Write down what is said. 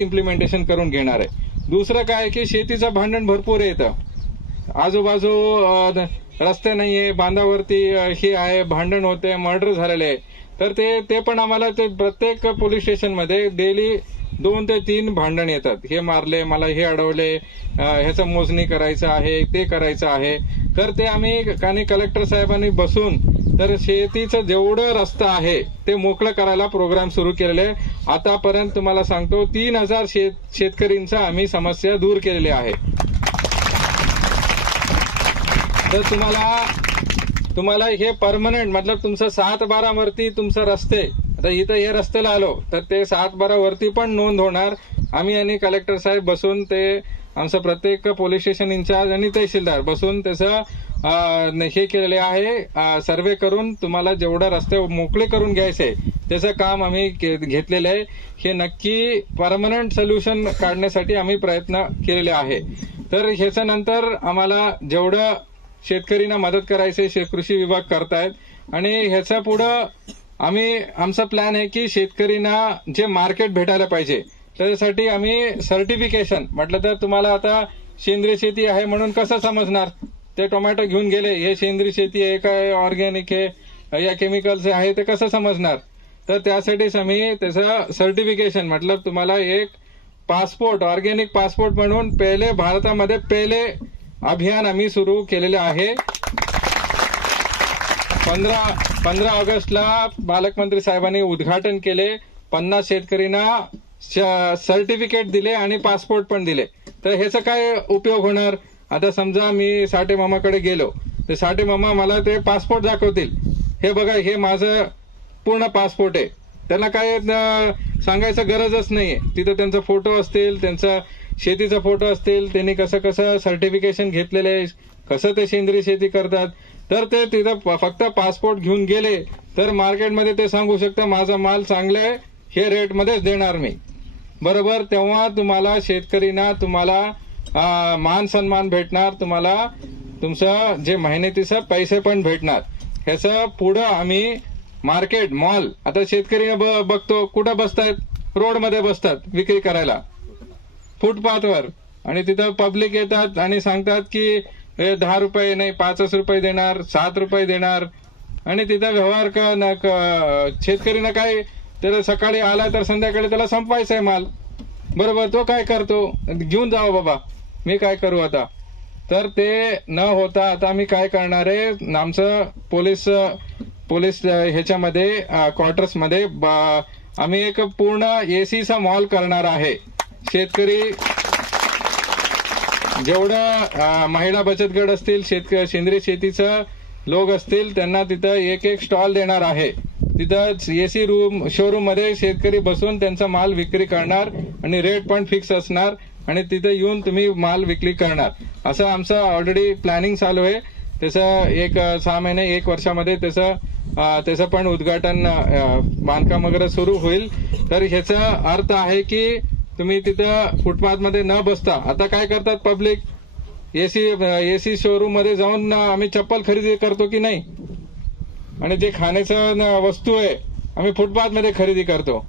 Implementation करून घेणार आहे। दुसरं काय की शेतीचं भांडण भरपूर येतं, आजूबाजू रस्ते नाहीये, बांधावरती हे आहे, भांडण होते, मर्डर झालेले आहे। तर ते पण आम्हाला ते प्रत्येक पोलीस स्टेशनमध्ये डेली 2 ते 3 भांडण येतात, हे मारले, मला हे अडवले, ह्याचं मोजणी करायचं आहे, ते करायचं आहे। तर ते आम्ही कलेक्टर साहेबांनी बसून तर शेतीचं जेवढं रस्ता आहे ते मोकळं करायला प्रोग्राम सुरू केलेले आहे। आतापर्यंत तुम्हाला सांगतो 3000 शेतकरींचा आम्ही समस्या दूर केलेली आहे। तर तुम्हाला हे परमनंट मतलब तुमचं 7-12 वरती तुमचं रस्ते, आता इथं हे रस्त्याला आलो तर ते 7-12 वरती पण नोंद होणार। आम्ही आणि कलेक्टर साहेब बसून ते आमचं प्रत्येक पोलीस स्टेशन इंचार्ज आणि तहसीलदार बसून त्याचं हे केलेले आहे, सर्वे करून तुम्हाला जेवढा रस्ते मोकळे करून घ्यायचे त्याचं काम आम्ही घेतलेलं आहे। हे नक्की परमनंट सोल्युशन काढण्यासाठी आम्ही प्रयत्न केलेले आहे। तर ह्याच्या नंतर आम्हाला जेवढं शेतकऱ्यांना मदत करायचे कृषी विभाग करतायत आणि ह्याच्या पुढं आमचा प्लॅन आहे की शेतकऱ्यांना जे मार्केट भेटायला पाहिजे त्यासाठी आम्ही सर्टिफिकेशन म्हटलं तर तुम्हाला आता सेंद्रिय शेती आहे म्हणून कसं समजणार, ते टोमॅटो घेऊन गेले हे सेंद्रिय शेती आहे काय ऑर्गॅनिक आहे या केमिकल्स आहे ते कसं समजणार। तर त्यासाठीच आम्ही त्याचं सर्टिफिकेशन मतलब तुम्हाला एक पासपोर्ट, ऑर्गॅनिक पासपोर्ट म्हणून भारतामध्ये पहिले अभियान आम्ही सुरू केलेले आहे। 15 ऑगस्टला पालकमंत्री साहेबांनी उद्घाटन केले, 50 शेतकऱ्यांना सर्टिफिकेट दिले आणि पासपोर्ट पण दिले। तर ह्याचा काय उपयोग होणार, आता समजा मी साठे मामाकडे गेलो तर साठे मामा मला ते पासपोर्ट दाखवतील, हे बघा हे माझं पूर्ण पासपोर्ट आहे, त्यांना काय सांगायचं गरजच नाहीये। तिथं त्यांचा फोटो असतील, त्यांचा शेतीचा फोटो असतील, त्यांनी कसं सर्टिफिकेशन घेतलेले, कसं ते सेंद्रिय शेती करतात, तर ते तिथं फक्त पासपोर्ट घेऊन गेले तर मार्केटमध्ये ते सांगू शकता माझा माल चांगला आहे, हे रेटमध्येच देणार मी, बरोबर। तेव्हा तुम्हाला शेतकऱ्यांना तुम्हाला मान सन्मान भेटणार, तुम्हाला तुमचं जे मेहनतीचं पैसे पण भेटणार। ह्याचं पुढं आम्ही मार्केट मॉल, आता शेतकरी बघतो कुठं बसतायत, रोडमध्ये बसतात विक्री करायला, फुटपाथवर, आणि तिथं पब्लिक येतात आणि सांगतात की 10 रुपये नाही 5 रुपये देणार, 7 रुपये देणार, आणि तिथं व्यवहार शेतकरीनं काय त्याला सकाळी आला तर संध्याकाळी त्याला संपवायचा आहे माल, बरोबर। तो काय करतो, घेऊन जावं बाबा मी काय करू आता। तर ते न होता आता आम्ही काय करणार आहे, आमचं पोलीस ह्याच्यामध्ये क्वार्टर्समध्ये आम्ही एक पूर्ण एसीचा मॉल करणार आहे। शेतकरी जेवढं महिला बचत गट असतील, सेंद्रिय शेतीचं लोक असतील, त्यांना तिथं एक स्टॉल देणार आहे। तिथं एसी शोरूम मध्ये शेतकरी बसून त्यांचा माल विक्री करणार आणि रेट पण फिक्स असणार आणि तिथे येऊन तुम्ही माल विक्री करणार, असं आमचं ऑलरेडी प्लॅनिंग चालू आहे। त्याचं 6 महिने 1 वर्षामध्ये त्याचं पण उद्घाटन बांधकाम वगैरे सुरू होईल। तर ह्याचा अर्थ आहे की तुम्ही तिथं फुटपाथमध्ये न बसता, आता काय करतात पब्लिक, एसी शोरूम मध्ये जाऊन आम्ही चप्पल खरेदी करतो की नाही, आणि जे खाण्याचं वस्तू आहे आम्ही फुटपाथमध्ये खरेदी करतो।